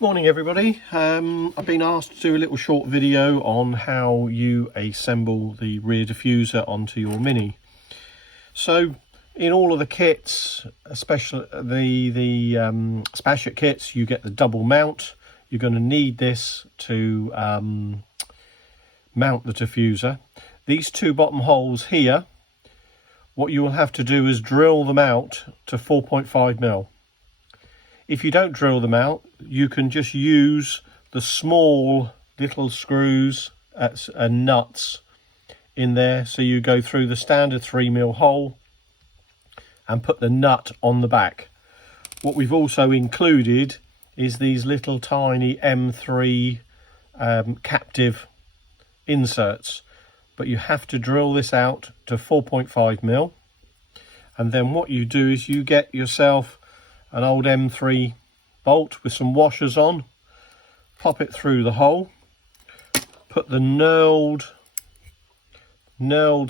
Morning everybody. I've been asked to do a little short video on how you assemble the rear diffuser onto your Mini. So in all of the kits, especially the Spashit kits, you get the double mount. You're going to need this to mount the diffuser. These two bottom holes here, what you will have to do is drill them out to 4.5mm. If you don't drill them out, you can just use the small little screws and nuts in there. So you go through the standard 3mm hole and put the nut on the back. What we've also included is these little tiny M3 captive inserts, but you have to drill this out to 4.5mm. And then what you do is you get yourself an old M3 bolt with some washers on, pop it through the hole, put the knurled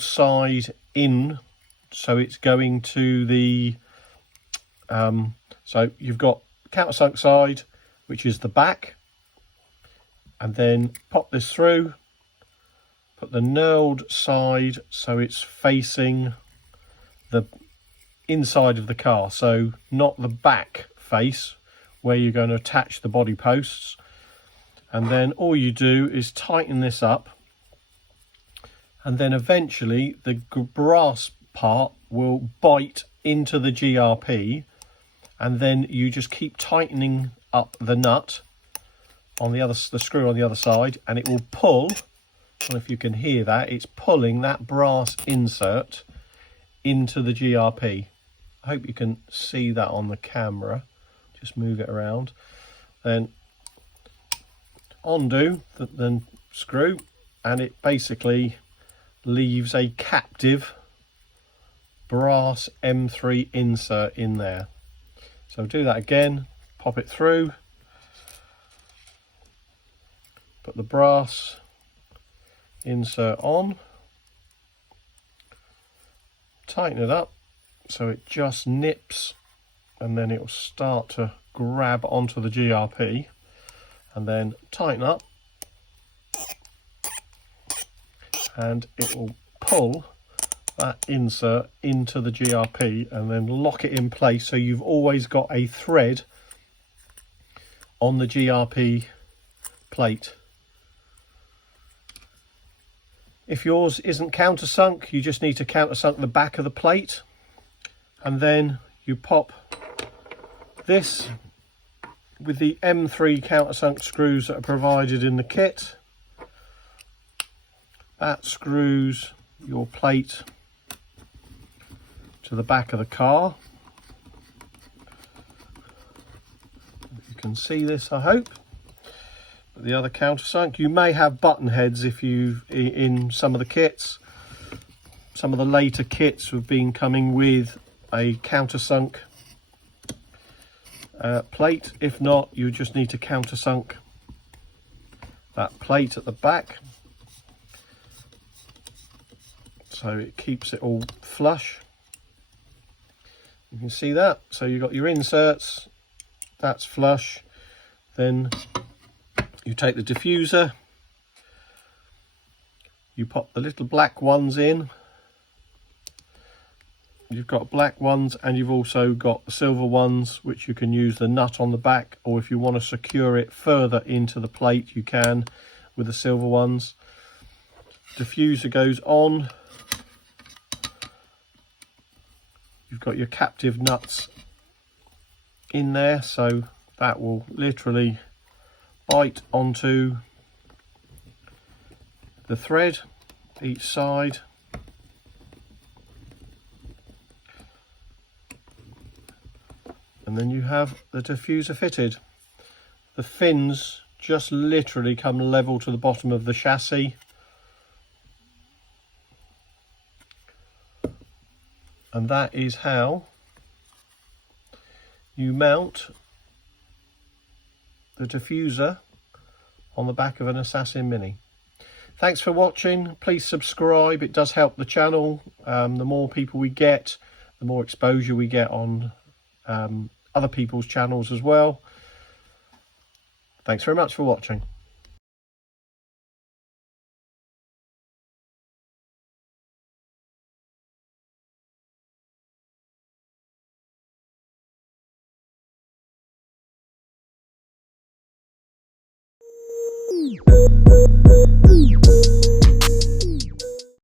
side in, so it's going to the so you've got countersunk side, which is the back, and then pop this through, put the knurled side so it's facing the inside of the car, so not the back face where you're going to attach the body posts. And then all you do is tighten this up, and then eventually the brass part will bite into the GRP, and then you just keep tightening up the nut on the screw on the other side, and it will pull. I don't know if you can hear that, it's pulling that brass insert into the GRP. I hope you can see that on the camera. Just move it around. Then undo the screw, and it basically leaves a captive brass M3 insert in there. So do that again, pop it through, put the brass insert on, tighten it up so it just nips, and then it will start to grab onto the GRP, and then tighten up and it will pull that insert into the GRP and then lock it in place, so you've always got a thread on the GRP plate. If yours isn't countersunk, you just need to countersunk the back of the plate, and then you pop this with the M3 countersunk screws that are provided in the kit. That screws your plate to the back of the car. You can see this, I hope. But the other countersunk, you may have button heads if you in some of the kits. Some of the later kits have been coming with a countersunk plate. If not, you just need to countersunk that plate at the back so it keeps it all flush. You can see that. So you've got your inserts, that's flush. Then you take the diffuser, you pop the little black ones in. You've got black ones, and you've also got the silver ones, which you can use the nut on the back, or if you want to secure it further into the plate, you can with the silver ones. Diffuser goes on. You've got your captive nuts in there, so that will literally bite onto the thread each side. And then you have the diffuser fitted. The fins just literally come level to the bottom of the chassis. And that is how you mount the diffuser on the back of an Assassin Mini. Thanks for watching. Please subscribe, it does help the channel. The more people we get, the more exposure we get on other people's channels as well. Thanks very much for watching.